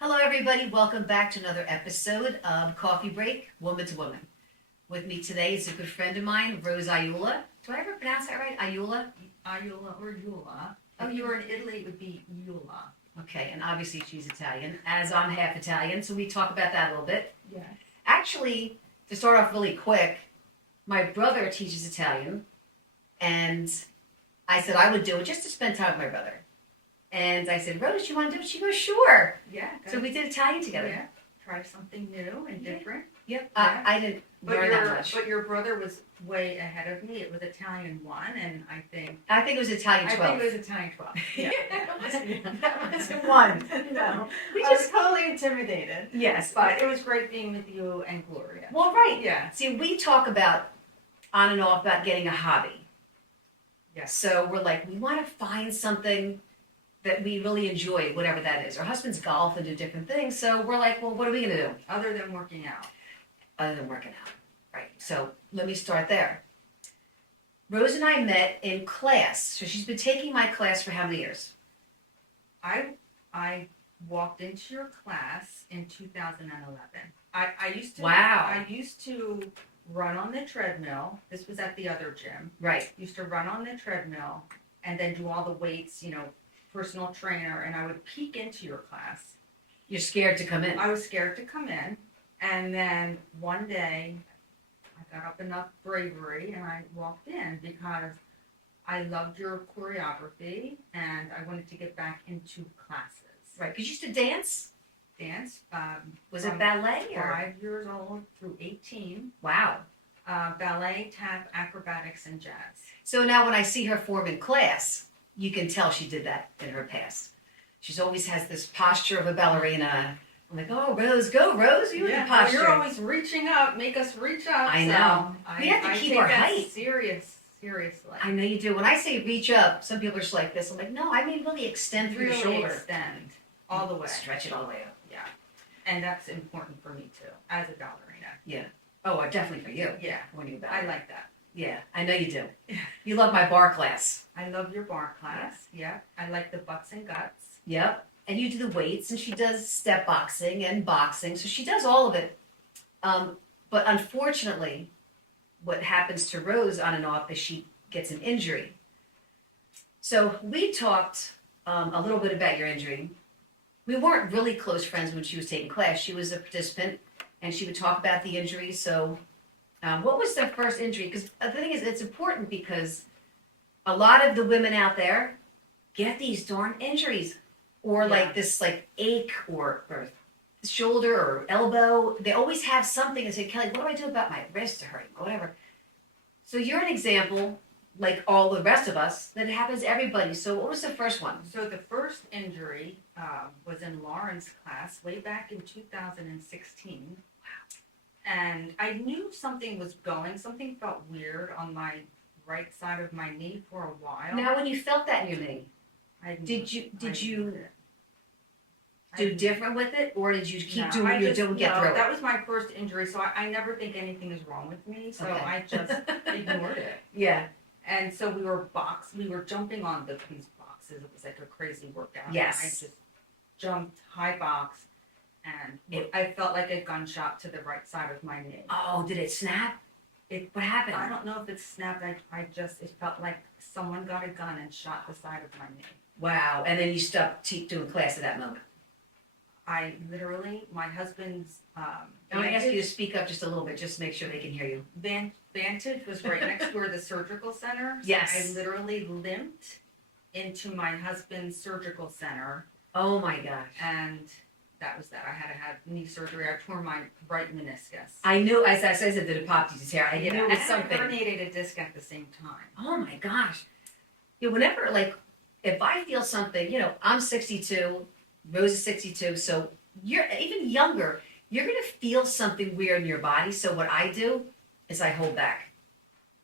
Hello, everybody. Welcome back to another episode of Coffee Break, Woman to Woman. With me today is a good friend of mine, Rose Iula. Do I ever pronounce that right? Iula? Iula or Iula. Oh, If you were in Italy, it would be Iula. Okay, and obviously she's Italian, as I'm half Italian, so we talk about that a little bit. Yeah. Actually, to start off really quick, my brother teaches Italian, and I said I would do it just to spend time with my brother. And I said, Rose, you want to do it? She goes, sure. Yeah. So we did Italian together. Yeah. Try something new and different. Yep. Yeah. I didn't learn that much. But your brother was way ahead of me. It was Italian 1, and I think it was Italian 12. I think it was Italian 12. Yeah. That was one. No, We I was just totally intimidated. yes, But it was great being with you and Gloria. well, right. Yeah. See, we talk about on and off about getting a hobby. Yes. So we're like, we want to find something that we really enjoy, whatever that is. Our husbands golf and do different things, so we're like, well, what are we going to do Other than working out. other than working out? Right. So let me start there. Rose and I met in class. So she's been taking my class for how many years? I walked into your class in 2011. I used to Wow. I used to run on the treadmill. This was at the other gym. Right. Used to run on the treadmill and then do all the weights, personal trainer, and I would peek into your class. You're scared to come in. I was scared to come in, and then one day I got up enough bravery and I walked in because I loved your choreography and I wanted to get back into classes. Right. Because you used to dance. Dance. Was it from ballet or? 5 years old through 18. Wow. Ballet, tap, acrobatics, and jazz. So now when I see her form in class, you can tell she did that in her past. She's always has this posture of a ballerina. I'm like, oh, Rose, go, Rose. You have the posture. You're always reaching up. Make us reach up. I know. So We have to I keep take our that height. seriously. I know you do. When I say reach up, some people are just like this. I'm like, no, I mean really extend through Really the shoulder. extend all the way. Stretch it all the way up. Yeah, and that's important for me too, as a ballerina. Oh, definitely for you. Yeah, When you're I back. like that. Yeah, I know you do. Yeah. You love my bar class. I love your bar class. Yeah, I like the butts and guts. Yep. And you do the weights, and she does step boxing and boxing. So she does all of it. But unfortunately, what happens to Rose on and off is she gets an injury. So we talked a little bit about your injury. We weren't really close friends when she was taking class. She was a participant, and she would talk about the injury. So what was the first injury? Because the thing is, it's important because a lot of the women out there get these darn injuries. Or like this ache or shoulder or elbow. They always have something and say, Kelly, what do I do about my wrist hurting or whatever? So you're an example, like all the rest of us, that happens to everybody. So what was the first one? So the first injury was in Lauren's class way back in 2016. Wow. And I knew something was going. Something felt weird on my right side of my knee for a while. Now when you felt that in your knee, did you do different with it, or did you keep doing what you're doing and get through it? That was my first injury, so I never think anything is wrong with me, so Okay. I just ignored it. Yeah. And so we were jumping on these boxes. It was like a crazy workout. Yes. I just jumped high box, and I felt like a gunshot to the right side of my knee. Oh, did it snap? What happened? I don't know if it snapped. It felt like someone got a gun and shot the side of my knee. Wow. And then you stopped doing class at that moment. I literally, my husband's I'm going to ask you to speak up just a little bit, just to make sure they can hear you. Vantage was right next door to the surgical center. So Yes. I literally limped into my husband's surgical center, Oh my gosh. and that was that. I had to have knee surgery. I tore my right meniscus. I knew, as I said, that it popped you to tear. I knew it was and something. I herniated a disc at the same time. Oh my gosh. Whenever, if I feel something, I'm 62, Rose is 62, so you're even younger, you're going to feel something weird in your body. So what I do is I hold back.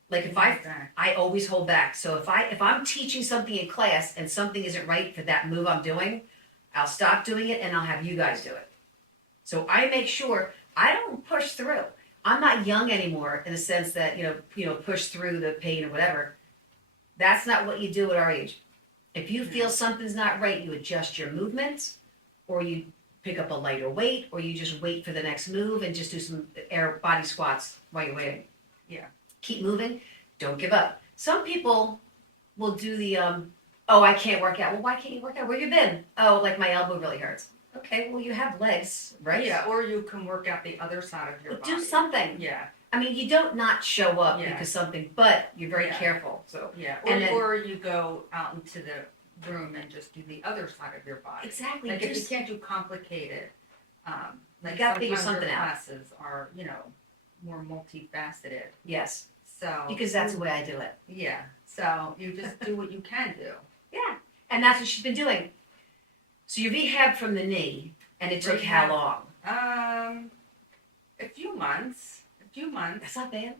Like if I always hold back. So if I'm teaching something in class and something isn't right for that move I'm doing, I'll stop doing it and I'll have you guys do it. So I make sure I don't push through. I'm not young anymore in the sense that, push through the pain or whatever. That's not what you do at our age. If you feel something's not right, you adjust your movements or you pick up a lighter weight, or you just wait for the next move and just do some air body squats while you're waiting. Yeah. Keep moving. Don't give up. Some people will do the oh, I can't work out. Well, why can't you work out? Where you been? Oh, like my elbow really hurts. Okay, well, you have legs, right? Yeah, or you can work out the other side of your But body. do something. Yeah, I mean, you don't not show up Yeah. because something, but you're very Yeah. careful. So yeah. And then- Or you go out into the room and just do the other side of your body. exactly, Like do if you can't do complicated, like gotta figure sometimes something your out. classes are, more multifaceted. yes, So because that's the way I do it. yeah. So you just do what you can do. Yeah, and that's what she's been doing. So you rehab from the knee, and it took how Rehab. long? A few months. That's not bad.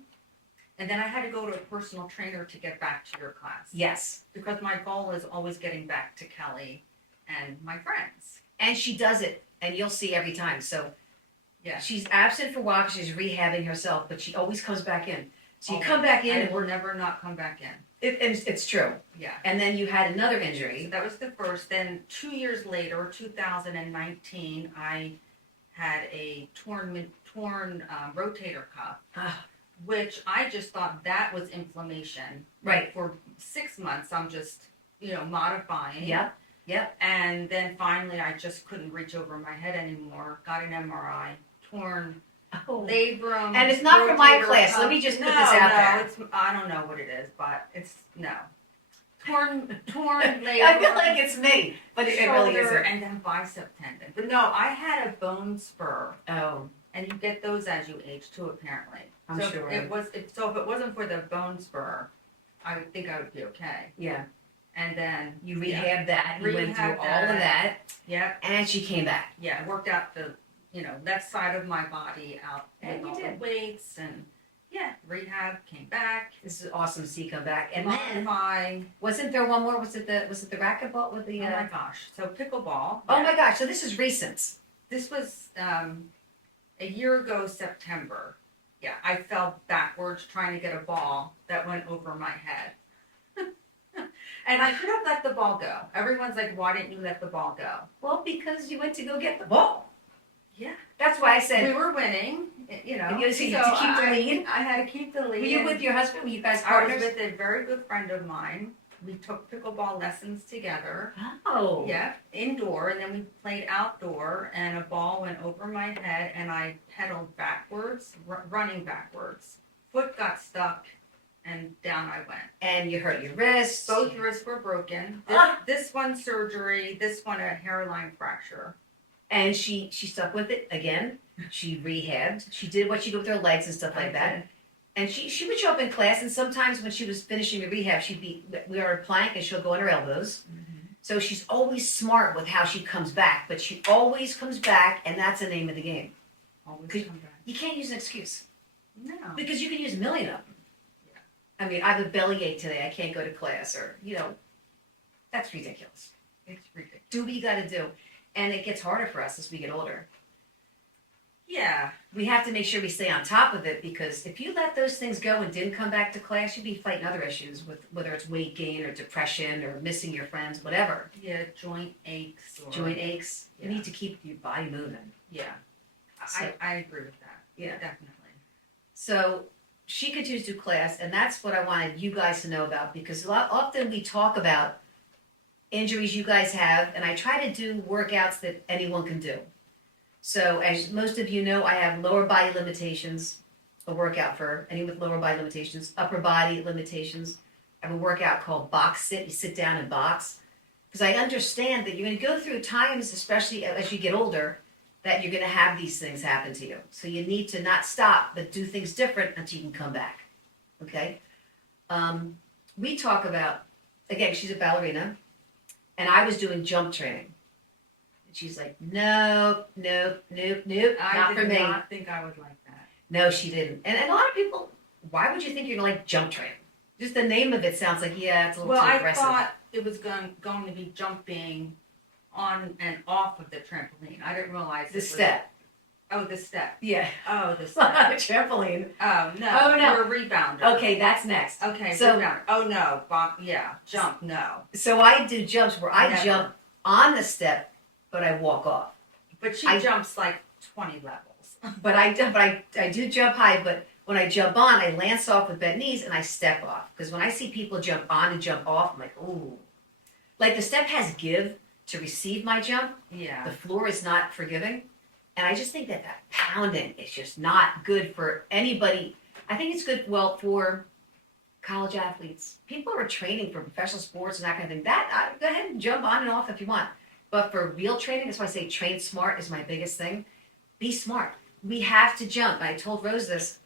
And then I had to go to a personal trainer to get back to your class. Yes, Because my goal is always getting back to Kelly and my friends. and she does it, and you'll see every time. So Yeah. she's absent for a while 'cause she's rehabbing herself, but she always comes back in. So you Always. come back in, I and will never not come back in. it's true. Yeah. And then you had another So injury. that was the first. Then 2 years later, 2019, I had a torn rotator cuff, Ah, which I just thought that was inflammation. right. For 6 months, I'm just, modifying. Yep. Yep. And then finally, I just couldn't reach over my head anymore. Got an MRI, torn Oh. labrum. And it's not from my rotator class. cuff. Let me just put no, this out there. It's, I don't know what it is, but it's no. Torn labrum. I feel like it's me, but it really shoulder, isn't. and then bicep tendon. But no, I had a bone spur, Oh, and you get those as you age too, apparently. I'm so sure. if it wasn't for the bone spur, I would think I would be okay. yeah. And then You rehabbed that. You went through Rehabbed all of that, Yep, and she came back. yeah, I worked out the left side of my body out And with you all did. the weights and rehab, came back. This is awesome to see you come back. And then Modify. wasn't there one more? Was it the racquetball with the? Oh my gosh! So pickleball. Oh yeah. my gosh! So this is recent. This was a year ago, September. Yeah, I fell backwards trying to get a ball that went over my head. And I should have let the ball go. Everyone's like, why didn't you let the ball go? Well, because you went to go get the ball. Yeah. That's why I We said. were winning, And you had to keep the lead? I had to keep the lead. Were you and with your husband? Were you guys I was partners? with a very good friend of mine. We took pickleball lessons together. Oh. Yeah, indoor, and then we played outdoor, and a ball went over my head, and I pedaled backwards, running backwards. Foot got stuck, and down I went. And you hurt your wrists. Both wrists were broken. This, Ah. this one surgery, this one a hairline fracture. And she stuck with it again. She rehabbed. She did what she did with her legs and stuff like that. And she would show up in class, and sometimes when she was finishing the rehab, we are a plank, and she'll go on her elbows. So she's always smart with how she comes back, but she always comes back, and that's the name of the game. Always Could- come back. You can't use an excuse No. because you can use a million of them. Yeah. I mean, I have a bellyache today. I can't go to class, or that's ridiculous. It's ridiculous. Do what you got to do, and it gets harder for us as we get older. Yeah. We have to make sure we stay on top of it, because if you let those things go and didn't come back to class, you'd be fighting other issues with whether it's weight gain or depression or missing your friends, whatever. Yeah, joint aches. Or, Joint aches. You Yeah. need to keep your body moving. Yeah. So- I agree with that. Yeah. Definitely. So she continues to do class, and that's what I wanted you guys to know about, because often we talk about injuries you guys have, and I try to do workouts that anyone can do. So as most of you know, I have lower body limitations, a workout for anyone with lower body limitations, upper body limitations. I have a workout called box sit. You sit down and box. Because I understand that you're going to go through times, especially as you get older, that you're going to have these things happen to you. So you need to not stop, but do things different until you can come back. Okay? We talk about, again, she's a ballerina, and I was doing jump training. And she's like, nope, not I for did me. not think I would like that. No, she didn't. And a lot of people, why would you think you're going to like jump training? Just the name of it sounds like, yeah, it's a little Well, too I aggressive. thought it was going to be jumping on and off of the trampoline. I didn't realize The it was- step. Oh, the step. Yeah. Oh, the Not step. a trampoline. Oh no. Oh, no. You're a rebounder. Okay, that's next. Okay. So- Rebounder. Oh no. Jump. No. So I do jumps where I Never. jump on the step, but I walk off. But she I- jumps like 20 levels. But I do jump high, but when I jump on, I lance off with bent knees and I step off. Because when I see people jump on and jump off, I'm like, ooh. Like the step has give to receive my jump. Yeah. The floor is not forgiving. And I just think that pounding is just not good for anybody. I think it's good, well, for college athletes. People who are training for professional sports and that kind of thing. Go ahead and jump on and off if you want. But for real training, that's why I say train smart is my biggest thing. Be smart. We have to jump. I told Rose this,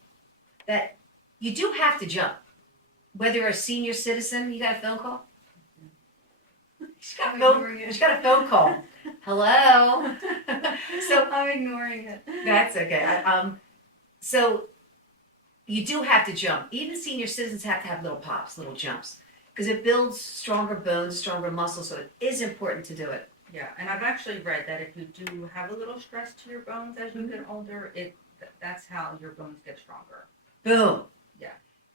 that you do have to jump. Whether you're a senior citizen, you got a phone call? She's got a phone call. Hello. So I'm ignoring it. that's okay. So you do have to jump. Even senior citizens have to have little pops, little jumps, because it builds stronger bones, stronger muscles. So it is important to do it. Yeah, and I've actually read that if you do have a little stress to your bones as you get older, that's how your bones get stronger. Boom. Yeah.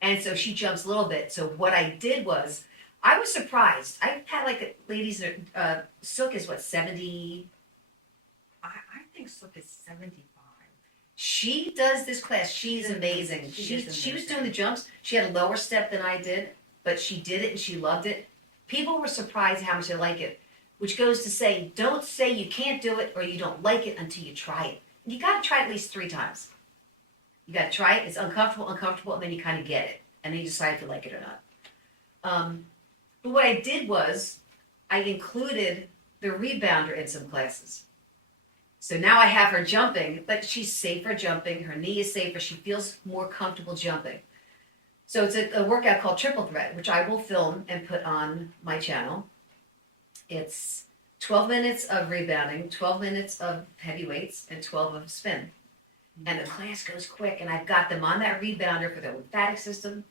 And so she jumps a little bit. So what I did was, I was surprised. I had like ladies that Sook is what, 70? I think Sook is 75. She does this class. She's amazing. She was doing the jumps. She had a lower step than I did, but she did it and she loved it. People were surprised how much they like it, which goes to say, don't say you can't do it or you don't like it until you try it. You got to try it at least 3 times. You got to try it. It's uncomfortable, and then you kind of get it, and then you decide if you like it or not. But what I did was I included the rebounder in some classes. So now I have her jumping, but she's safer jumping. Her knee is safer. She feels more comfortable jumping. So it's a workout called Triple Threat, which I will film and put on my channel. It's 12 minutes of rebounding, 12 minutes of heavy weights, and 12 of spin. And the class goes quick, and I've got them on that rebounder for the lymphatic system,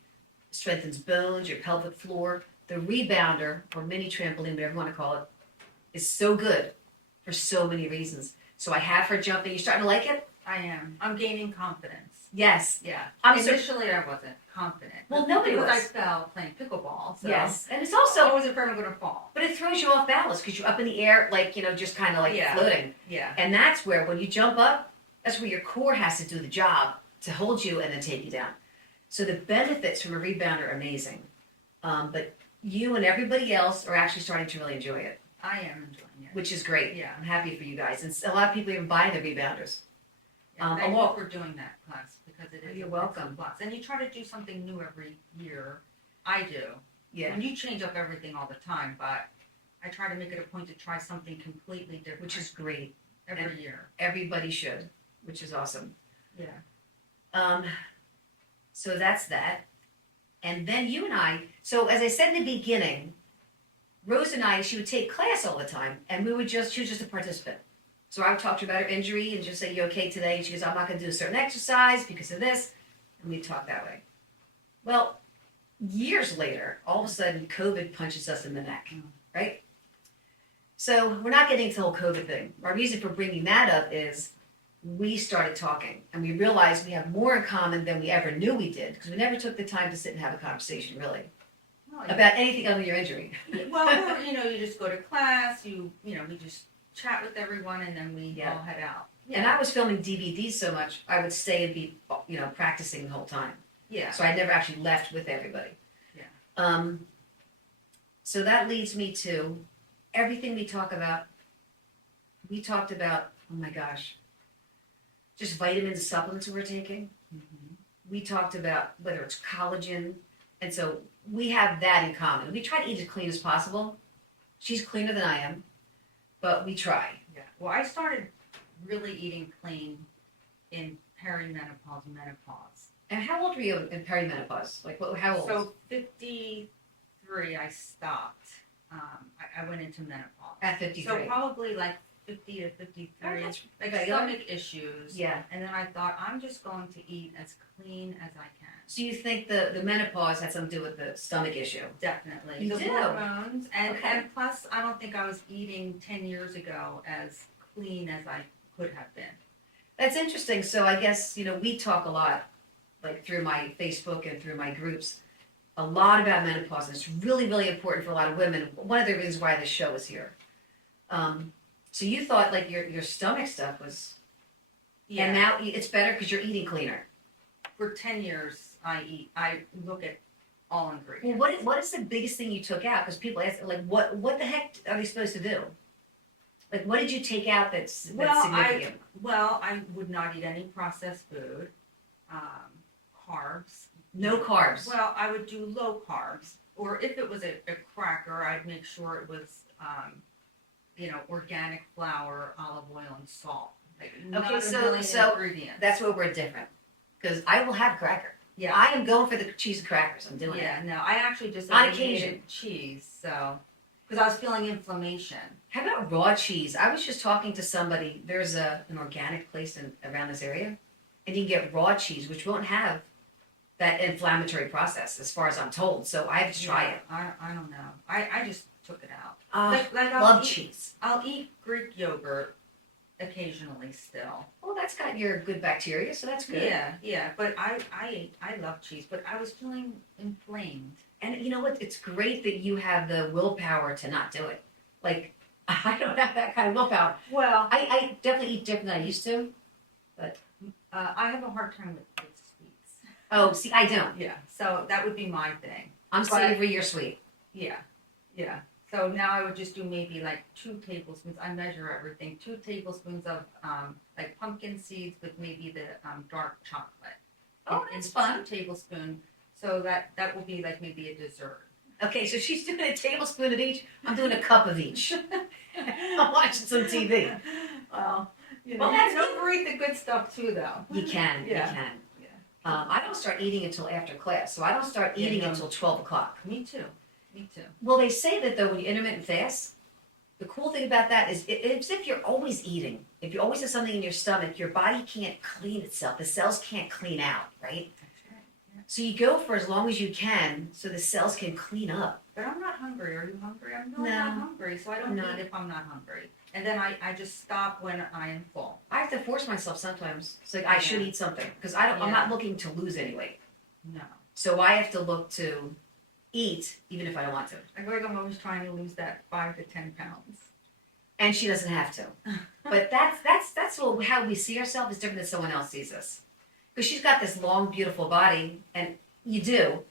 strengthens bones, your pelvic floor. The rebounder, or mini trampoline, whatever you want to call it, is so good for so many reasons. So I have her jumping. You starting to like it? I am. I'm gaining confidence. Yes. Yeah. I'm Initially, I wasn't confident. Well, nobody because was. I fell playing pickleball. So Yes. And it's I also, wasn't afraid I'm going to fall. but it throws you off balance because you're up in the air, like, just kind of like Yeah. floating. Yeah. And that's where, when you jump up, that's where your core has to do the job to hold you and then take you down. So the benefits from a rebounder are amazing. But you and everybody else are actually starting to really enjoy it, I am enjoying it. which is great. Yeah. I'm happy for you guys. And a lot of people even buy the rebounders. Yeah, thank well- you for doing that class because it is. You're it's welcome. a plus. And you try to do something new every year. I do. Yeah. And you change up everything all the time, but I try to make it a point to try something completely different. Which is great. every year. Everybody should, which is awesome. Yeah. So that's that. And then you and I, so as I said in the beginning, Rose and I, she would take class all the time, and she was just a participant. So I would talk to her about her injury and just say, you okay today? And she goes, I'm not going to do a certain exercise because of this. And we'd talk that way. Well, years later, all of a sudden, COVID punches us in the neck, right? So we're not getting into the whole COVID thing. My reason for bringing that up is we started talking, and we realized we have more in common than we ever knew we did, because we never took the time to sit and have a conversation, really, Well, about anything other than your injury. well, you just go to class, we just chat with everyone, and then we Yeah. all head out. And I was filming DVDs so much, I would stay and be, practicing the whole time. Yeah. So I never actually left with everybody. Yeah. So that leads me to everything we talk about. We talked about, oh my gosh, just vitamins, supplements we're taking. Mm-hmm. We talked about whether it's collagen. And so we have that in common. We try to eat as clean as possible. She's cleaner than I am, but we try. Yeah. Well, I started really eating clean in perimenopause, menopause. And how old were you in perimenopause? Like, how old? So 53, I stopped. I went into menopause. At 53. So probably like 50 to 53, Oh, that's like okay. stomach issues. Yeah. And then I thought, I'm just going to eat as clean as I can. So you think the menopause had something to do with the stomach issue? Definitely. You the do? hormones. And, Okay. and plus, I don't think I was eating 10 years ago as clean as I could have been. That's interesting. So I guess, we talk a lot, like through my Facebook and through my groups, a lot about menopause. And it's really, really important for a lot of women. One of the reasons why this show is here. So you thought like your stomach stuff was, Yeah. and now it's better because you're eating cleaner. For 10 years, I look at all Well, ingredients. what is the biggest thing you took out? Because people ask, like, what the heck are they supposed to do? Like, what did you take out that's significant? I would not eat any processed food, carbs. No carbs. Well, I would do low carbs, or if it was a cracker, I'd make sure it was, organic flour, olive oil, and salt. Like, not Okay, a so million ingredients. that's where we're different. Because I will have cracker. Yeah. I am going for the cheese and crackers. I'm doing Yeah, it. no, I actually just On eliminated occasion. cheese, so because I was feeling inflammation. How about raw cheese? I was just talking to somebody. There's an organic place around this area, and you can get raw cheese, which won't have that inflammatory process, as far as I'm told. So I have to try it. I don't know. I just took it out. Like, I'll love eat, cheese. I'll eat Greek yogurt occasionally still. Well, that's got your good bacteria, so that's good. Yeah, but I love cheese, but I was feeling inflamed. And you know what? It's great that you have the willpower to not do it. Like, I don't have that kind of willpower. Well, I definitely eat different than I used to. I have a hard time with sweets. Oh, see, I don't. Yeah, so that would be my thing. I'm savory, you're sweet. Yeah. So now I would just do maybe like 2 tablespoons. I measure everything. 2 tablespoons of like pumpkin seeds with maybe the dark chocolate. Oh, that's fun. 2 tablespoons. So that will be like maybe a dessert. Okay, so she's doing a tablespoon of each. I'm doing a cup of each. I'm watching some TV. Well, Well, that's you can overeat the good stuff too, though. You can. Yeah. You can. Yeah. I don't start eating until after class, so I don't start eating no. until 12 o'clock. Me too. Well, they say that though when you intermittent fast, the cool thing about that is it's if you're always eating. If you always have something in your stomach, your body can't clean itself. The cells can't clean out, right? That's right. Yeah. So you go for as long as you can so the cells can clean up. But I'm not hungry. Are you hungry? I'm really No. not hungry, so I don't I'm not. eat if I'm not hungry. And then I just stop when I am full. I have to force myself sometimes. It's like I should Yeah. eat something because I'm Yeah. not looking to lose any weight. No. So I have to look to eat even if I don't want to. I feel like I'm always trying to lose that 5 to 10 pounds. And she doesn't have to. But that's how we see ourselves is different than someone else sees us. Because she's got this long, beautiful body, and you do.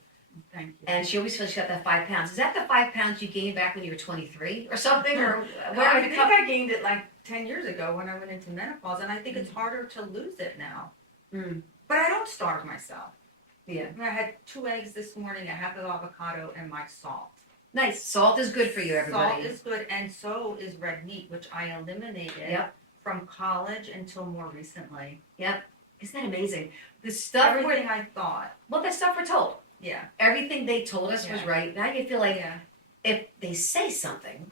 Thank you. And she always feels she got that 5 pounds. Is that the 5 pounds you gained back when you were 23 or something? Or where I did think it come? I gained it like 10 years ago when I went into menopause, and I think it's harder to lose it now. Mm. But I don't starve myself. Yeah. I had 2 eggs this morning, a half of avocado, and my salt. Nice. Salt is good for you, everybody. Salt is good, and so is red meat, which I eliminated Yep. from college until more recently. Yep. Isn't that amazing? The stuff Everything I thought. the stuff we're told. Yeah. Everything they told us was Yeah. right. Now you feel like Yeah. if they say something,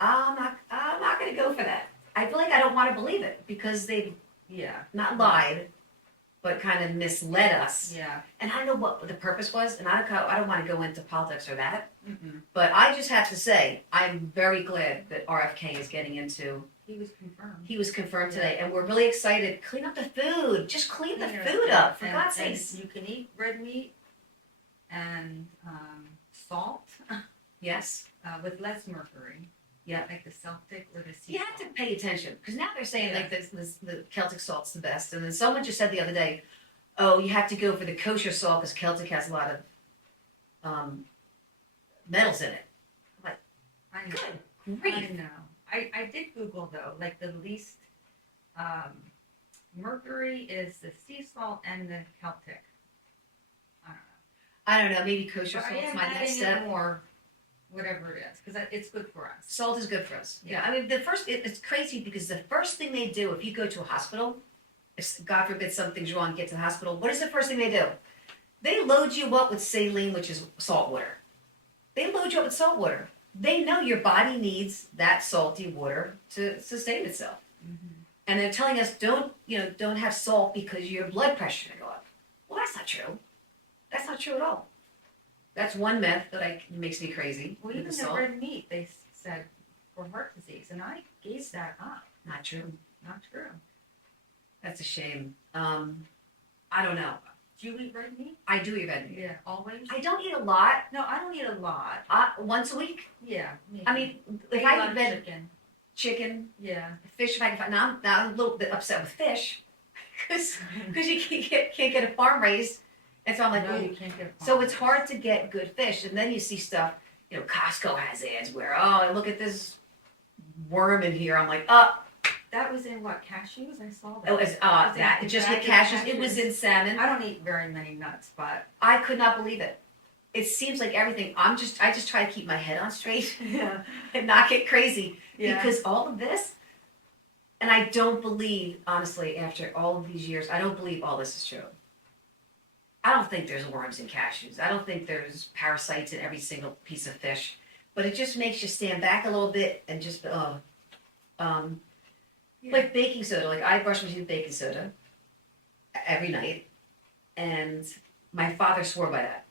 I'm not going to go for that. I feel like I don't want to believe it because they've Yeah. not lied, but kind of misled us. Yeah. And I don't know what the purpose was, and I don't want to go into politics or that. Mm-mm. But I just have to say, I'm very glad that RFK is getting into. He was confirmed. He was confirmed today, and we're really excited. Clean up the food. Just clean the Clean food it up, for and- God's and sakes. You can eat red meat and salt Yes. with less mercury. Yeah. Like the Celtic or the sea You have to salt. pay attention because now they're saying Yeah. like the Celtic salt's the best, and then someone just said the other day, "Oh, you have to go for the kosher salt because Celtic has a lot of metals in it." I know. Good I grief! know. I did Google though, like the least mercury is the sea salt and the Celtic. I don't know. Maybe kosher But I salt's am my next adding step. it more, whatever it is, because it's good for us. Salt is good for us. Yeah, Yeah. I mean, it's crazy because the first thing they do if you go to a hospital, if God forbid something's wrong, get to the hospital, what is the first thing they do? They load you up with saline, which is salt water. They load you up with salt water. They know your body needs that salty water to sustain itself. Mm-hmm. And they're telling us don't have salt because your blood pressure will go up. Well, that's not true. That's not true at all. That's one myth that makes me crazy. Well, with even the the salt. red meat, they said for heart disease, and I gave that up. Not true. Not true. That's a shame. I don't know. Do you eat red meat? I do eat red meat. Yeah, always. I don't eat a lot. No, I don't eat a lot. Once a week. Yeah. Maybe. I mean, if Maybe I like eat red chicken. chicken, Yeah. fish if I can find. Now I'm a little bit upset with fish because you can't get a farm raised, and so I'm like, No, ooh. you can't get. So it's hard to get good fish, and then you see stuff. Costco has ads where, oh, look at this worm in here. I'm like, That was in what, cashews? I saw that. it was that in just with bags of cashews. It was in salmon. I don't eat very many nuts, but I could not believe it. It seems like everything. I just try to keep my head on straight Yeah. and not get crazy yeah. because all of this. And I don't believe, honestly, after all of these years, I don't believe all this is true. I don't think there's worms in cashews. I don't think there's parasites in every single piece of fish. But it just makes you stand back a little bit and just, like baking soda. Like I brush my teeth with baking soda every night. And my father swore by that.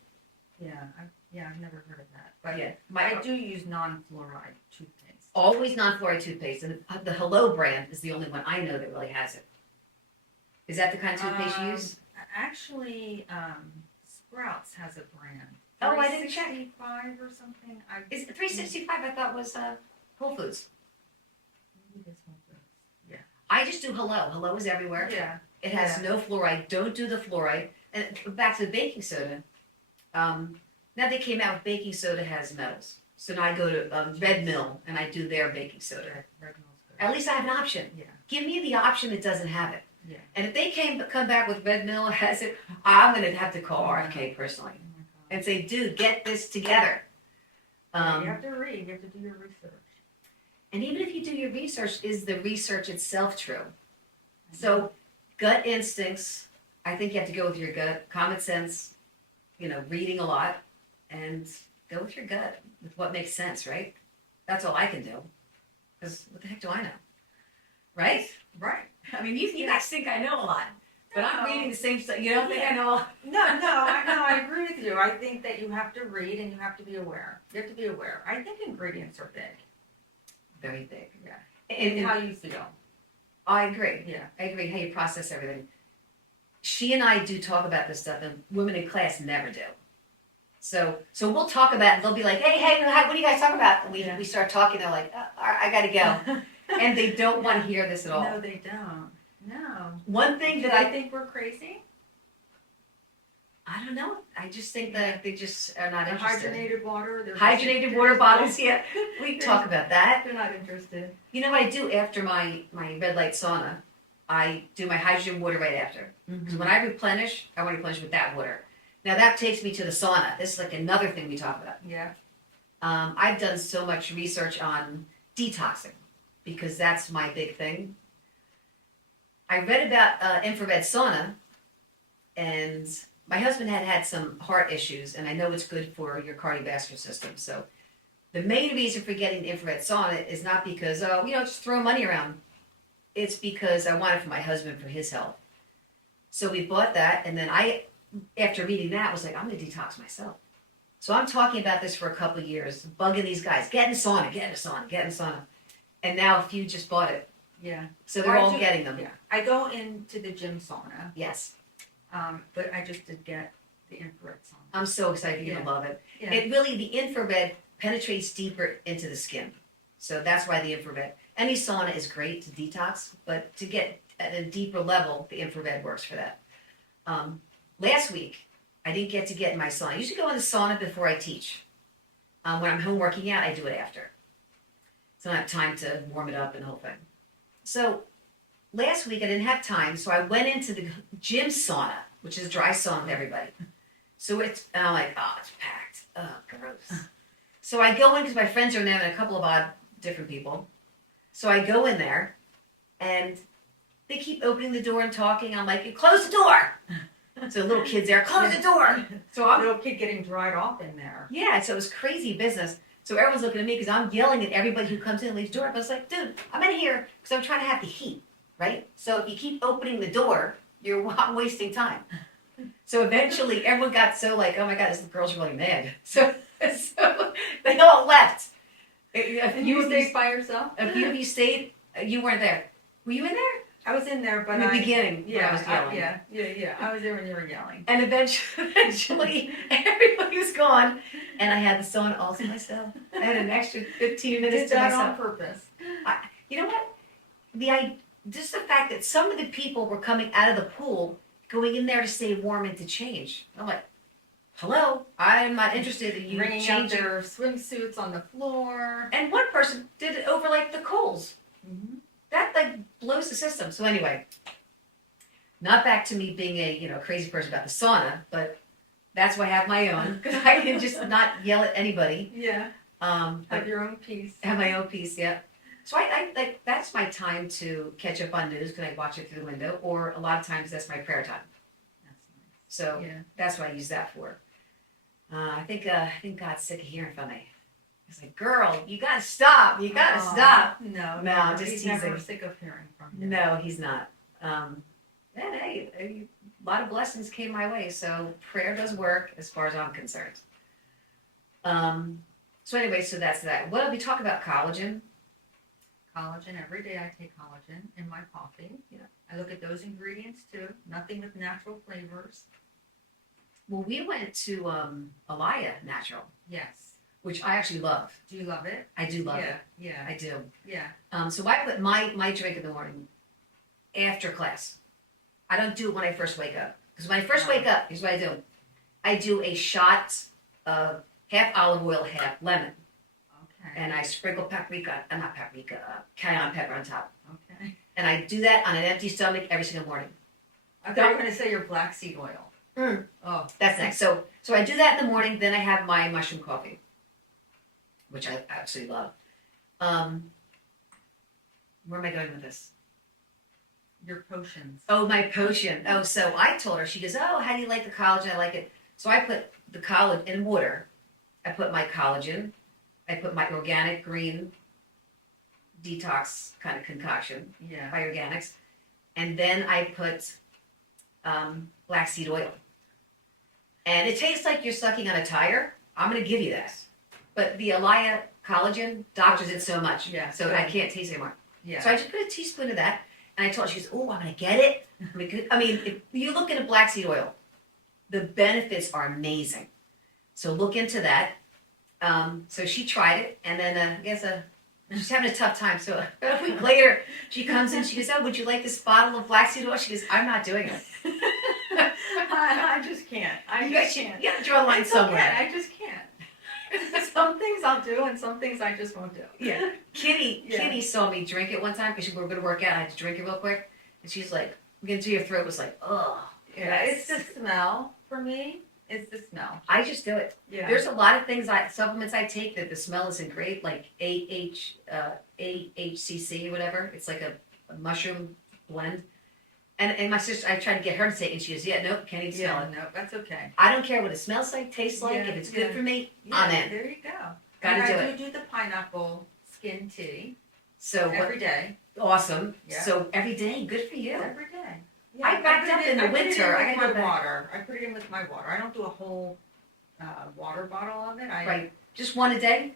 I've never heard of that. But Yeah. I do use non-fluoride toothpaste. Always non-fluoride toothpaste. And the Hello brand is the only one I know that really has it. Is that the kind of toothpaste you use? Actually, Sprouts has a brand. Oh, I didn't check. 365 or something. Is it 365? I thought was Whole Foods. Maybe this one goes. Yeah. I just do Hello. Hello is everywhere. Yeah. It has no fluoride. Don't do the fluoride. And back to the baking soda. Now they came out with baking soda has metals. So now I go to Red Mill and I do their baking soda. Red Mill's good. At least I have an option. Yeah. Give me the option that doesn't have it. Yeah. And if they come back with Red Mill has it, I'm going to have to call RFK personally Oh my God. and say, dude, get this together. You have to read. You have to do your research. And even if you do your research, is the research itself true? So gut instincts, I think you have to go with your gut. Common sense, reading a lot, and go with your gut, with what makes sense, right? That's all I can do. Because what the heck do I know? Right? Right. I mean, you guys think I know a lot, but I'm No. reading the same stuff. You don't think I know? No, I agree with you. I think that you have to read and you have to be aware. You have to be aware. I think ingredients are big. Very big. Yeah. And How you feel. I agree. Yeah. I agree how you process everything. She and I do talk about this stuff, and women in class never do. So we'll talk about it, and they'll be like, hey, what do you guys talk about? And we start talking, they're like, I gotta go. And they don't want to hear this at all. No, they don't. No. One thing that I I think we're crazy. I don't know. I just think that they just are not The interested. hydrogenated water. Hydrated water bottles, yeah. We talk about that. They're not interested. You know what I do after my red light sauna? I do my hydrogen water right after. Because when I replenish, I want to replenish with that water. Now that takes me to the sauna. This is like another thing we talk about. Yeah. I've done so much research on detoxing because that's my big thing. I read about infrared sauna, and my husband had some heart issues, and I know it's good for your cardiovascular system. So the main reason for getting the infrared sauna is not because, just throw money around. It's because I want it for my husband for his health. So we bought that, and then after reading that, was like, I'm going to detox myself. So I'm talking about this for a couple of years, bugging these guys, get in sauna, get in sauna, get in sauna. And now a few just bought it. Yeah. So they're all getting them. Yeah. I go into the gym sauna, Yes. but I just did get the infrared sauna. I'm so excited you're going to love it. Yeah. It really, the infrared penetrates deeper into the skin. So that's why the infrared. Any sauna is great to detox, but to get at a deeper level, the infrared works for that. Last week, I didn't get to get in my sauna. I usually go in the sauna before I teach. When I'm home working out, I do it after. So I don't have time to warm it up and the whole thing. So last week, I didn't have time, so I went into the gym sauna, which is a dry sauna with everybody. So and I'm like, it's packed. Oh, gross. So I go in because my friends are in there and a couple of odd different people. So I go in there, and they keep opening the door and talking. I'm like, close the door. So little kids there, close the door. So I'm Little kid getting dried off in there. yeah. So it was crazy business. So everyone's looking at me because I'm yelling at everybody who comes in and leaves the door. I was like, dude, I'm in here because I'm trying to have the heat, right? So if you keep opening the door, you're wasting time. So eventually, everyone got so like, oh my god, this girl's really mad. So they all left. And you stayed by yourself? A few of you stayed. You weren't there. Were you in there? I was in there, but In the beginning, when Yeah, I was yelling. yeah. I was there when you were yelling. And eventually, everybody was gone, and I had the sauna all to myself. I had an extra 15 You minutes did to that myself. on purpose. You know what? Just the fact that some of the people were coming out of the pool, going in there to stay warm and to change. I'm like, hello, I'm not interested in you Bringing out changing. their swimsuits on the floor. And one person did it over like the coals. Mm-hmm. That like blows the system. So anyway, not back to me being a crazy person about the sauna, but that's why I have my own because I can just not yell at anybody. Yeah. I Have your own piece. have my own piece, yeah. So I like that's my time to catch up on news because I watch it through the window, or a lot of times that's my prayer time. That's nice. So Yeah. that's what I use that for. I think God's sick of hearing from me. He's like, girl, you gotta stop. You gotta stop. No, No, I'm just he's teasing. never sick of hearing from you. No, he's not. And hey, a lot of blessings came my way, so prayer does work as far as I'm concerned. So anyway, so that's that. What did we talk about? Collagen. Collagen, every day I take collagen in my coffee. Yeah. I look at those ingredients too. Nothing with natural flavors. Well, we went to Iula Natural, Yes. which I actually love. Do you love it? I do love yeah. it. Yeah. I do. Yeah. So I put my drink in the morning after class. I don't do it when I first wake up. Because when I first wake up, here's what I do. I do a shot of half olive oil, half lemon. Okay. And I sprinkle cayenne pepper on top. Okay. And I do that on an empty stomach every single morning. I thought you were going to say your black seed oil. Mm. Oh. That's next. So I do that in the morning. Then I have my mushroom coffee, which I absolutely love. Where am I going with this? Your potions. Oh, my potion. Oh, so I told her, she goes, oh, how do you like the collagen? I like it. So I put the collagen in water. I put my collagen. I put my organic green detox kind of concoction Yeah. by organics. And then I put black seed oil. And it tastes like you're sucking on a tire. I'm going to give you that. But the Iula collagen doctors it so much. Yeah. So I can't taste it anymore. Yeah. So I just put a teaspoon of that. And I told her, she goes, oh, I'm going to get it. I mean, if you look into black seed oil, the benefits are amazing. So look into that. So she tried it. And then I guess she's having a tough time. So a week later, she comes in. She goes, oh, would you like this bottle of black seed oil? She goes, I'm not doing it. I just can't. I just can't. You got to draw a line It's somewhere. okay. I just can't. Some things I'll do and some things I just won't do. Yeah. Kitty Yeah. saw me drink it one time because we were going to work out. I had to drink it real quick. And she's like, getting to your throat was like, ugh. Yeah, it's the smell for me. It's the smell. I just do it. Yeah. There's a lot of things, supplements I take that the smell isn't great, like AHCC or whatever. It's like a mushroom blend. And my sister, I tried to get her to take it, and she goes, yeah, nope, can't even smell it. No, that's okay. I don't care what it smells like, tastes like. Yeah, If it's yeah. good for me, Yeah, I'm in. there you go. Gotta And do I it. do the pineapple skin tea So what? every day. Awesome. Yeah. So every day, good for you. Every day. I backed up in the winter. I I put gotta it in with go my back. water. I put it in with my water. I don't do a whole water bottle of it. Right. Just one a day.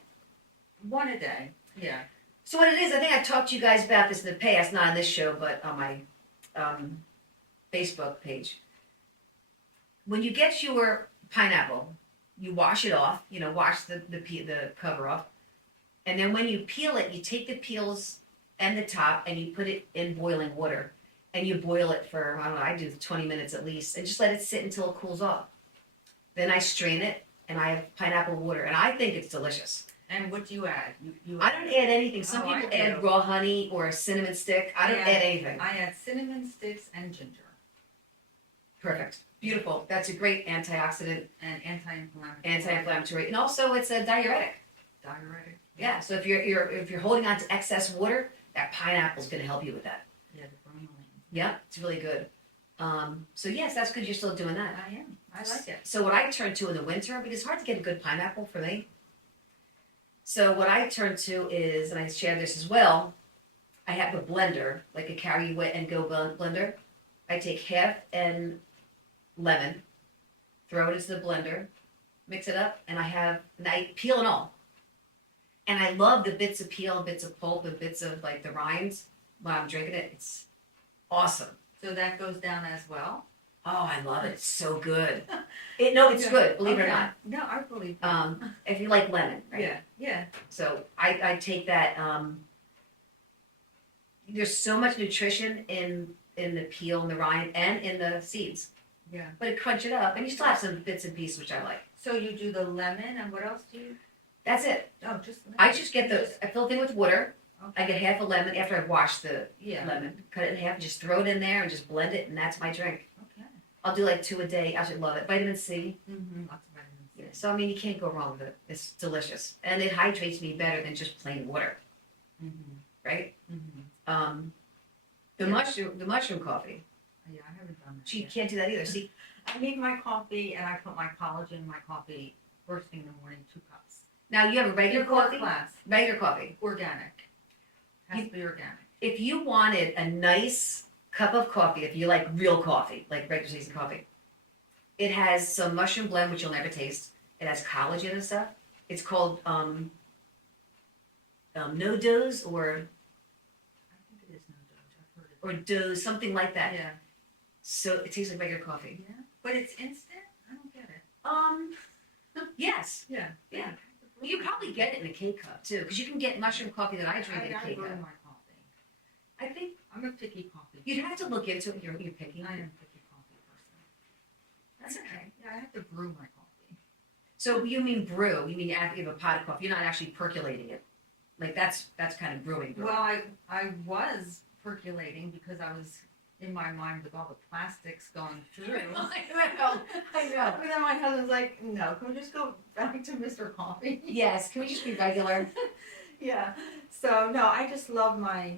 One a day. Yeah. So what it is, I think I've talked to you guys about this in the past, not on this show, but on my Facebook page. When you get your pineapple, you wash it off, wash the cover off. And then when you peel it, you take the peels and the top and you put it in boiling water. And you boil it for, I don't know, I do 20 minutes at least. And just let it sit until it cools off. Then I strain it and I have pineapple water. And I think it's delicious. And what do you add? You I don't add anything. Some Oh, I people add do. raw honey or a cinnamon stick. I don't Yeah. add anything. I add cinnamon sticks and ginger Perfect. Beautiful. That's a great antioxidant, and anti-inflammatory. anti-inflammatory, and also it's a diuretic. Diuretic. Yeah. So if you're holding on to excess water, that pineapple is going to help you with that. Yeah, the bromelain. Yeah, it's really good. So yes, that's good. You're still doing that. I am. I like it. So what I turn to in the winter, because it's hard to get a good pineapple for me. So what I turn to is, and I share this as well, I have a blender, like a carry wet and go blender. I take half and lemon, throw it into the blender, mix it up, and I peel and all. And I love the bits of peel and bits of pulp and bits of like the rinds when I'm drinking it. It's awesome. So that goes down as well? Oh, I love it. It's so good. It's good, believe it or Okay. not. No, I believe it. If you like lemon, right? Yeah, yeah. So I take that, there's so much nutrition in the peel and the rind and in the seeds. Yeah. But it crunch it up, and you still have some bits and pieces which I like. So you do the lemon, and what else do you? That's it. Oh, just lemon. I just get I fill it in with water. Okay. I get half a lemon after I've washed the Yeah. lemon. Cut it in half, and just throw it in there and just blend it, and that's my drink. Okay. I'll do like 2 a day. I should love it. Vitamin C. Mm-hmm. Lots of vitamins. Yeah. So I mean, you can't go wrong with it. It's delicious, and it hydrates me better than just plain water, Mm-hmm. right? Mm-hmm. The Yeah. mushroom coffee. Yeah, I haven't done that. She yet. can't do that either. See, I make my coffee, and I put my collagen in my coffee first thing in the morning, 2 cups. now you have a regular Before coffee. class. Regular coffee. Organic. Has to be organic. If you wanted a nice cup of coffee, if you like real coffee, like regular season coffee, it has some mushroom blend which you'll never taste. It has collagen and stuff. It's called no dose I think it is no dose. I've heard it. or dose, something like that. Yeah. So it tastes like regular coffee. Yeah. But it's instant? I don't get it. Yes. Yeah. Yeah. You probably get it in a K-cup too, because you can get mushroom coffee that I drink in a I brew K-cup. my coffee. I think I'm a picky coffee. you'd have to look into it. You're picking. I am a picky coffee person. That's okay. Yeah, I have to brew my coffee. So you mean brew? You mean you have a pot of coffee? You're not actually percolating it. Like that's kind of brewing. Well, I was percolating because I was in my mind with all the plastics going through. I know. But then my husband's like, no, can we just go back to Mr. Coffee? Yes. Can we just be regular? Yeah. So no, I just love my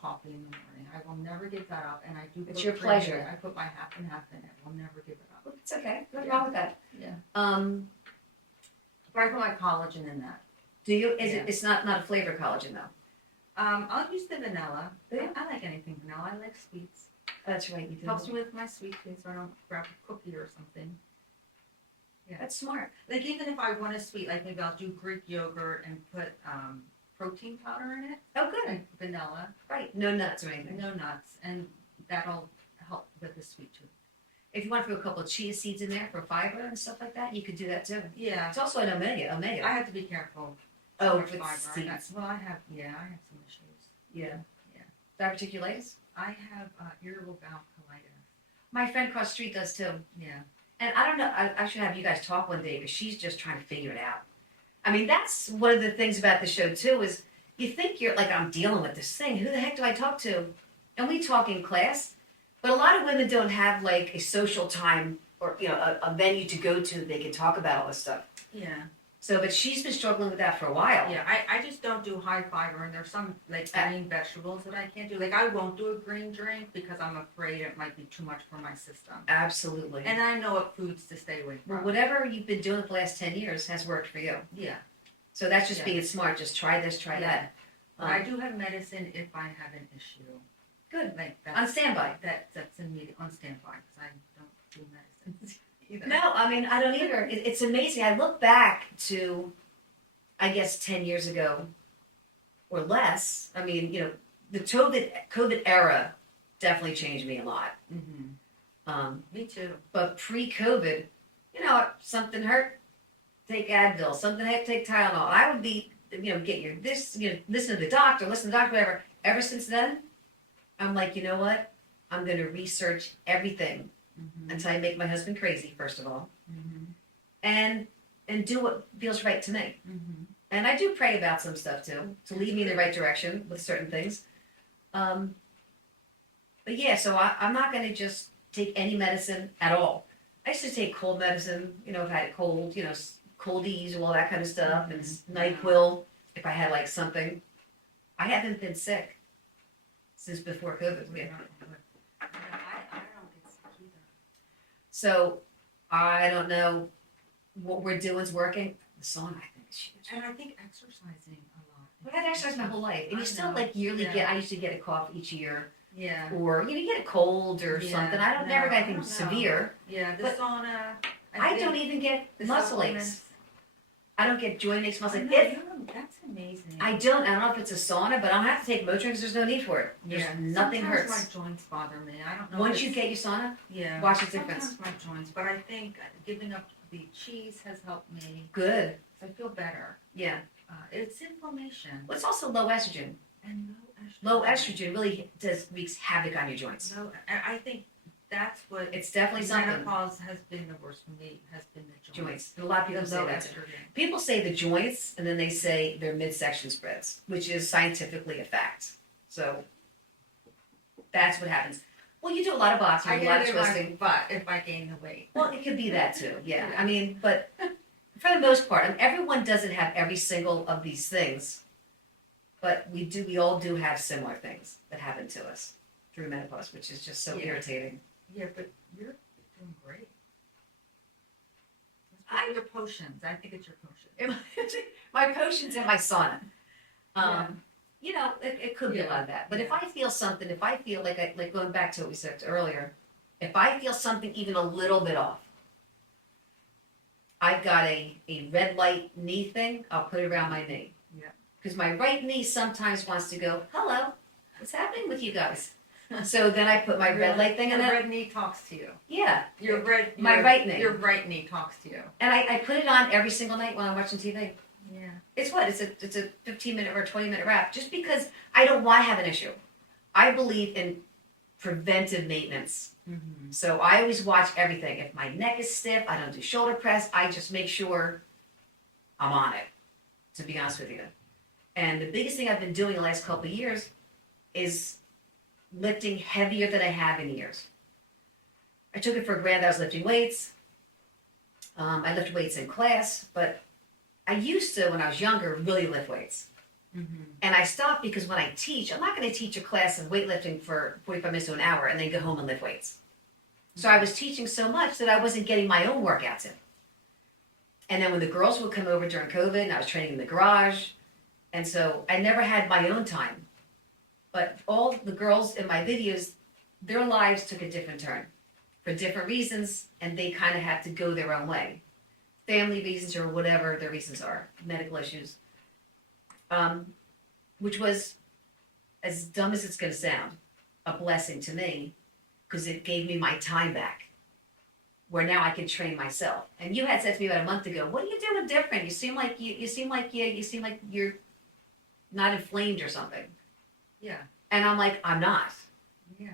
coffee in the morning. I will never give that up, and I do. It's put your cream in pleasure. it. I put my half and half in it. I'll never give it up. It's okay. Nothing Yeah. wrong with that. Yeah. But But I put my collagen in that. do you? Is Yeah. it? It's not a flavor collagen though. I'll use the vanilla. Yeah. I like anything vanilla. I like sweets. That's right. You do. Helps me with my sweet tooth, so I don't grab a cookie or something. That's smart. Like even if I want a sweet, like maybe I'll do Greek yogurt and put protein powder in it, Oh, good. like vanilla, Right. No nuts or anything. no nuts, and that'll help with the sweet tooth. If you want to throw a couple of chia seeds in there for fiber and stuff like that, you could do that too. Yeah, It's also an omega. I have to be careful. Oh, Much with fiber. seeds. I have some issues. Yeah. Yeah. Diverticulitis. I have irritable bowel colitis. My friend across the street does too. Yeah. And I don't know. I should have you guys talk one day because she's just trying to figure it out. I mean, that's one of the things about the show too is you think you're like I'm dealing with this thing. Who the heck do I talk to? And we talk in class, but a lot of women don't have like a social time or a venue to go to. They can talk about all this stuff. Yeah. So, but she's been struggling with that for a while. Yeah, I just don't do high fiber, and there's some like green vegetables that I can't do. Like I won't do a green drink because I'm afraid it might be too much for my system. Absolutely. And I know what foods to stay away Well, from. whatever you've been doing the last 10 years has worked for you. Yeah, So that's just Yeah. being smart. Just try this, try Yeah. that. but I do have medicine if I have an issue. Good. Like On that's standby. that's immediate on standby because I don't do medicines either. No, I mean, I don't either. It's amazing. I look back to, I guess, 10 years ago or less. I mean, the COVID era definitely changed me a lot. Mm-hmm. Me too. But pre-COVID, something hurt, take Advil. Something hurt, take Tylenol. I would be, get your this, listen to the doctor, whatever. Ever since then, I'm like, you know what? I'm going to research everything Mm-hmm. until I make my husband crazy, first of all, Mm-hmm. and do what feels right to me. Mm-hmm. And I do pray about some stuff too, to lead me in the right direction with certain things. But yeah, so I'm not going to just take any medicine at all. I used to take cold medicine, if I had a cold, coldies and all that kind of stuff, and NyQuil if I had like something. I haven't been sick since before COVID. I don't get sick either. So I don't know what we're doing is working. The sauna, I think, is huge. And I think exercising a lot. But I've exercised my whole life, and I you still know. like yearly Yeah. get. I used to get a cough each year, Yeah. or you get a cold or Yeah. something. I don't No, never got I anything don't know. severe. Yeah, the But sauna. I don't even get the muscle supplements. aches. I don't get joint aches, muscle I aches. know, If that's amazing. I don't know if it's a sauna, but I don't have to take Motrin because there's no need for it. Nothing Sometimes hurts. my joints bother me. I don't know. Once if you it's- get your sauna, yeah, watch the difference. Sometimes my joints, but I think giving up the cheese has helped me. good. I feel better. Yeah. It's inflammation. Well, it's also low estrogen. And Low estrogen really wreaks havoc on your joints. No, I think that's what It's definitely something. menopause has been the worst for me. Has been the joints. And a lot of The people say low that. estrogen. People say the joints, and then they say their midsection spreads, which is scientifically a fact. So that's what happens. Well, you do a lot of boxing, I a lot get of it in twisting. my butt if I gain the weight. Well, it could be that too. Yeah. Yeah. I mean, but for the most part, and everyone doesn't have every single of these things, but we all do have similar things that happen to us through menopause, which is just so Yeah. irritating. Yeah, but you're doing great. It's your potions. I think it's your potions. My potions and my sauna. Yeah. You know, it could be a lot of that. But if Yeah. I feel something, if I feel like going back to what we said earlier, if I feel something even a little bit off, I've got a red light knee thing. I'll put it around my knee. Yeah. Because my right knee sometimes wants to go, hello, what's happening with you guys? So then I put my red light thing in Your it. red knee talks to you. Yeah. My right knee. Your right knee talks to you. And I put it on every single night when I'm watching TV. Yeah. It's what? It's a 15-minute or 20-minute wrap. Just because I don't want to have an issue. I believe in preventive maintenance. Mm-hmm. So I always watch everything. If my neck is stiff, I don't do shoulder press. I just make sure I'm on it, to be honest with you. And the biggest thing I've been doing the last couple of years is lifting heavier than I have in years. I took it for granted I was lifting weights. I lift weights in class, but I used to, when I was younger, really lift weights. Mm-hmm. And I stopped because when I teach, I'm not going to teach a class of weightlifting for 45 minutes to an hour and then go home and lift weights. So I was teaching so much that I wasn't getting my own workouts in. And then when the girls would come over during COVID, and I was training in the garage, and so I never had my own time. But all the girls in my videos, their lives took a different turn for different reasons, and they kind of had to go their own way. Family reasons or whatever their reasons are, medical issues. Which was, as dumb as it's going to sound, a blessing to me because it gave me my time back where now I can train myself. And you had said to me about a month ago, what are you doing different? You seem like you're not inflamed or something. Yeah. And I'm like, I'm not. Yeah.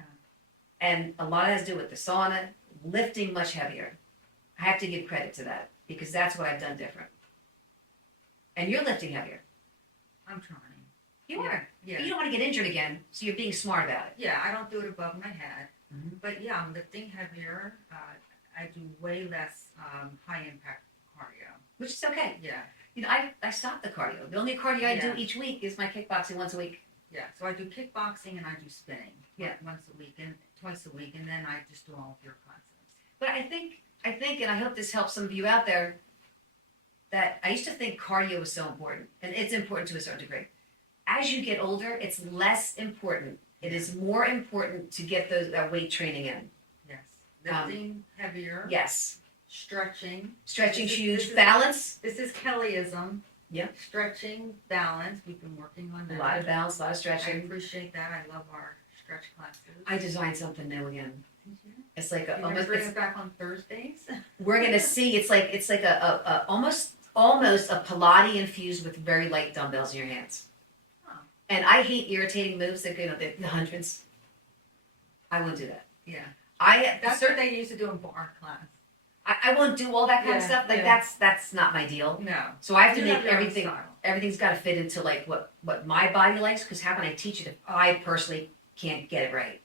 And a lot has to do with the sauna, lifting much heavier. I have to give credit to that because that's what I've done different. And you're lifting heavier. I'm trying. You are. Yeah. But you don't want to get injured again, so you're being smart about it. Yeah, I don't do it above my head. Mm-hmm. But yeah, I'm lifting heavier. I do way less high impact cardio. Which is okay. Yeah. You know, I stopped the cardio. The only cardio I do each week is my kickboxing once a week. Yeah. So I do kickboxing and I do spinning. Yeah. Once a week and twice a week, and then I just do all of your classes. But I think, and I hope this helps some of you out there, that I used to think cardio was so important, and it's important to a certain degree. As you get older, it's less important. It is more important to get that weight training in. Yes. Lifting heavier. Yes. Stretching. Stretching's huge. This Balance. This is Kellyism. Yeah. Stretching, balance. We've been working on that. A lot of balance, a lot of I stretching. appreciate that. I love our stretch classes. I designed something new again. Did you? It's like You're gonna bring it back on Thursdays? we're gonna see. It's like a almost a Pilates infused with very light dumbbells in your hands. Oh. And I hate irritating moves that the hundreds. I won't do that. Yeah. That's what they used to do in bar class. I won't do all that kind of Yeah, stuff. Like yeah. that's not my deal. No. So I have to You make have your own everything. style. Everything's got to fit into like what my body likes. Because how can I teach it if I personally can't get it right?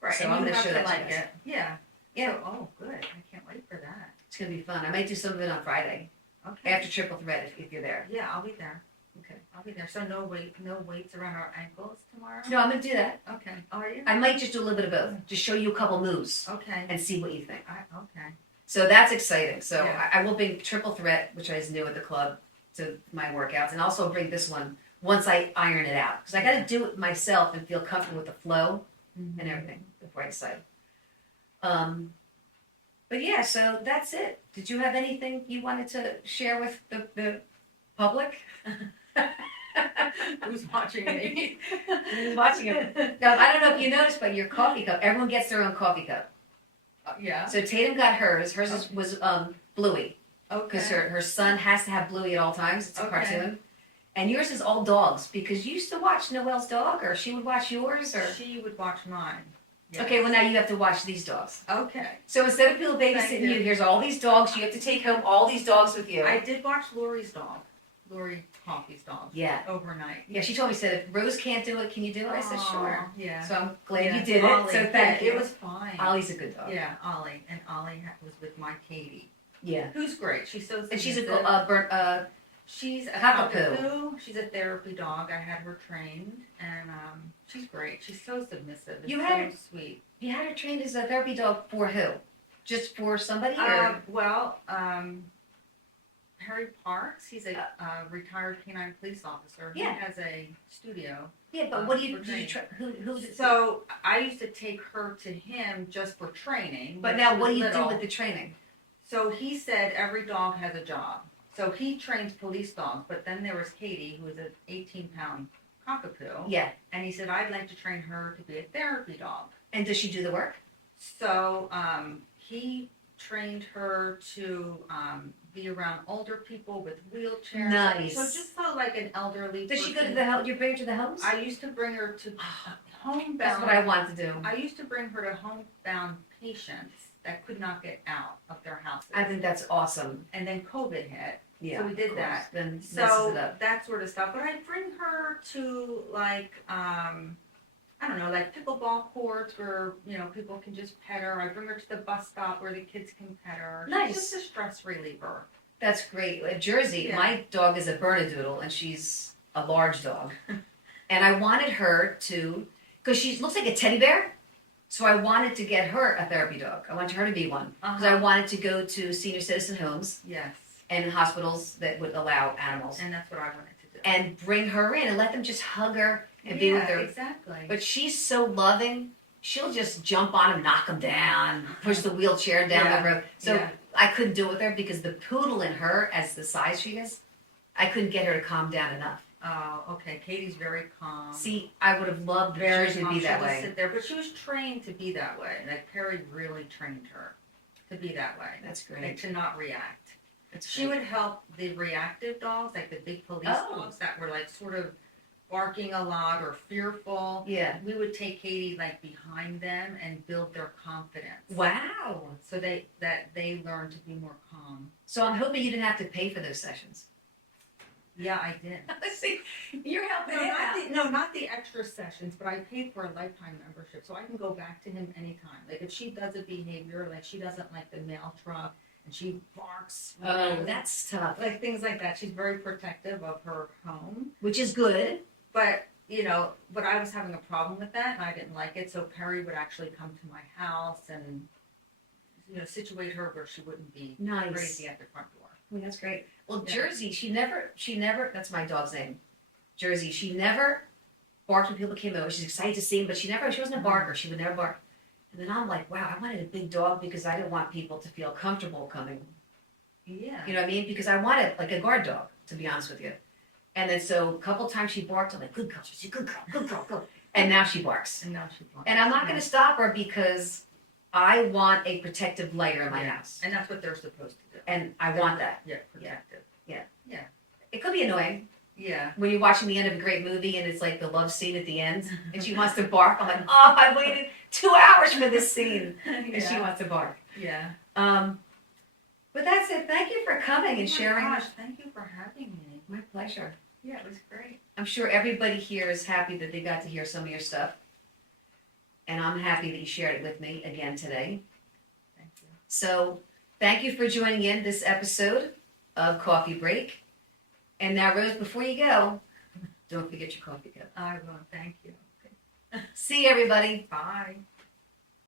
Right. So and I'm you gonna have show to that to like you guys. it. Yeah. Yeah. So, oh, good. I can't wait for that. It's gonna be fun. I might do some of it on Friday Okay. after Triple Threat if you're there. Yeah, I'll be there. Okay. I'll be there. So no weights around our ankles tomorrow? No, I'm gonna do that. Okay. Oh, are you? I might just do a little bit of both. Just show you a couple moves Okay. and see what you think. Okay. So that's exciting. So Yeah. I will bring Triple Threat, which is new at the club, to my workouts, and also bring this one once I iron it out because I got to do it myself and feel comfortable with the flow Mm-hmm. and everything before I decide. But yeah, so that's it. Did you have anything you wanted to share with the public? Who's watching me? Who's watching it? Now, I don't know if you noticed, but your coffee cup, everyone gets their own coffee cup. Yeah. So Tatum got hers. Hers was Bluey. Okay. Because her son has to have Bluey at all times. It's a Okay. cartoon. And yours is all dogs because you used to watch Noelle's dog, or she would watch yours, or She would watch mine. Yes. okay. Well, now you have to watch these dogs. Okay. So instead of people Thank babysitting you. you, here's all these dogs. You have to take home all these dogs with you. I did watch Lori's dog, Lori Coffey's dog. Yeah. Overnight. Yeah, she told me, said, if Rose can't do it, can you do it? I said, sure. Aw, Yeah. So I'm glad Yeah, you did Ollie. it. So thank you. It was fine. Ollie's a good dog. Yeah, Ollie. And Ollie was with my Katie, Yeah. who's great. She's so And she's a submissive. She's a cockapoo. cockapoo. She's a therapy dog. I had her trained, and she's great. She's so submissive. And You so had- sweet. You had her trained as a therapy dog for who? Just for somebody? Or? Harry Parks. He's a retired canine police officer. Yeah. He has a studio. Yeah, but what do you, for did you training. who So I used to take her to him just for training. but when now she what do was you do little. with the training? So he said every dog has a job. So he trains police dogs, but then there was Katie, who was an 18-pound cockapoo. Yeah. And he said, I'd like to train her to be a therapy dog. And does she do the work? So he trained her to be around older people with wheelchairs. Nice. So just so like an elderly Does she go to person. the house? You bring her to the homes? I used to bring her to homebound. That's what I want to do. I used to bring her to homebound patients that could not get out of their houses. I think that's awesome. And then COVID hit. Yeah. So we did of course. that. Then messes So it up. that sort of stuff. But I bring her to like I don't know, like pickleball courts where, people can just pet her. I bring her to the bus stop where the kids can pet her. Nice. She's just a stress reliever. That's great. At Jersey, Yeah. my dog is a Bernedoodle, and she's a large dog. And I wanted her to, because she looks like a teddy bear, so I wanted to get her a therapy dog. I wanted her to be one. Because I wanted to go to senior citizen homes Yes. and hospitals that would allow animals. And that's what I wanted to do. And bring her in and let them just hug her and be with her. Exactly. But she's so loving, she'll just jump on him, knock him down, push the wheelchair down Yeah. the road. So Yeah. I couldn't do it with her because the poodle in her, as the size she is, I couldn't get her to calm down enough. Oh, okay. Katie's very calm. See, I would have loved very Jersey to calm. be that She'll just way. sit there, but she was trained to be that way. Like Perry really trained her to be that way. That's Like great. to not react. That's She great. would help the reactive dogs, like the big police Oh. dogs that were like sort of barking a lot or fearful. Yeah. We would take Katie like behind them and build their confidence. Wow. So they learn to be more calm. So I'm hoping you didn't have to pay for those sessions. Yeah, I did. See, you're helping No, him out. not the extra sessions, but I paid for a lifetime membership, so I can go back to him anytime. Like if she does a behavior, like she doesn't like the mail truck and she barks. Oh, that's tough. like things like that. She's very protective of her home. Which is good. But but I was having a problem with that, and I didn't like it. So Perry would actually come to my house and situate her where she wouldn't be Nice. crazy at the front door. Oh, that's great. Well, Yeah. Jersey, she never, that's my dog's name. Jersey, she never barked when people came over. She's excited to see him, but she wasn't a barker. She would never bark. And then I'm like, wow, I wanted a big dog because I didn't want people to feel comfortable coming. Yeah. You know what I mean? Because I wanted like a guard dog, to be honest with you. And then so a couple times she barked. I'm like, good girl, she's a good girl, good girl, good. And now she barks. And now she barks. And I'm not going to stop her because I want a protective layer in my Yeah. house. And that's what they're supposed to do. And I want that. Yeah, protective. It could be annoying Yeah. when you're watching the end of a great movie and it's like the love scene at the end and she wants to bark. I'm like, oh, I waited 2 hours for this scene. And she wants to bark. Yeah. But that's it. Thank you for coming and sharing. Oh my gosh, thank you for having me. My pleasure. Yeah, it was great. I'm sure everybody here is happy that they got to hear some of your stuff. And I'm happy that you shared it with me again today. Thank you. So thank you for joining in this episode of Coffee Break. And now, Rose, before you go, don't forget your coffee cup. I will. Thank you. See you, everybody. Bye.